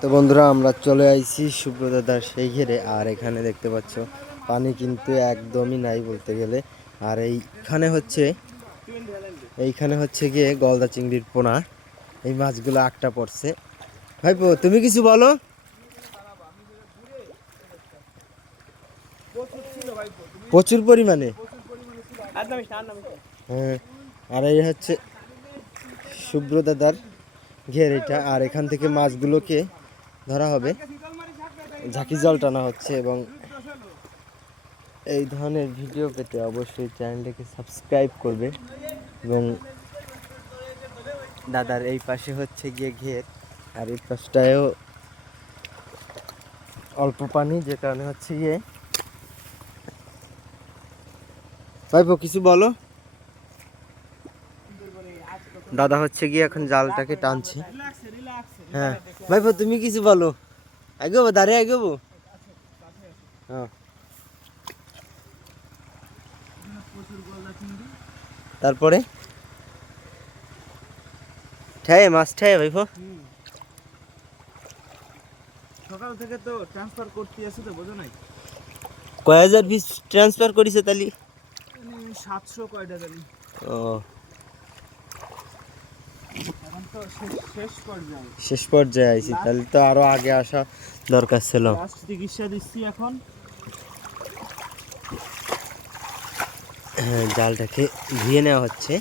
তো বন্ধুরা আমরা চলে আইছি সুব্রতদার সেই ঘেরে। আর এখানে দেখতে পাচ্ছ পানি কিন্তু একদমই নাই বলতে গেলে। আর এইখানে হচ্ছে গিয়ে গলদা চিংড়ির পোনা, এই মাছগুলো আটটা পড়ছে। ভাইপো তুমি কিছু বলো। প্রচুর পরিমাণে। হ্যাঁ, আর এই হচ্ছে সুব্রতদার ঘের এটা। আর এখান থেকে মাছগুলোকে ধরা হবে, ঝাঁকি জাল টানা হচ্ছে। এবং এই ধরনের ভিডিও পেতে অবশ্যই চ্যানেলটাকে সাবস্ক্রাইব করবে। এবং দাদার এই পাশে হচ্ছে গিয়ে ঘের, আর এই পাশটায়ও অল্প পানি, যে কারণে হচ্ছে গিয়ে। ভাইপো কিছু বলো। দাদা হচ্ছে গিয়ে এখন জালটাকে টানছে। হ্যাঁ ভাইপো তুমি কিছু বলো। আগেবো দাঁড়িয়ে আগেবো। হ্যাঁ, তারপরে ঠায় মাছ ঠায় ভাইপো। সকাল থেকে তো ট্রান্সফার করতে আসি, তো বোঝো নাই। কয় হাজার পিস ট্রান্সফার করেছে তালি? 700 কয়টা জানি। ও, এখন তো শেষ পর্যায়ে, শেষ পর্যায়ে আইছি, তাহলে তো আরো আগে আসা দরকার ছিল। লাস্ট চিকিৎসা দিচ্ছি এখন। হ্যাঁ, জালটাকে ধুয়ে নেওয়া হচ্ছে।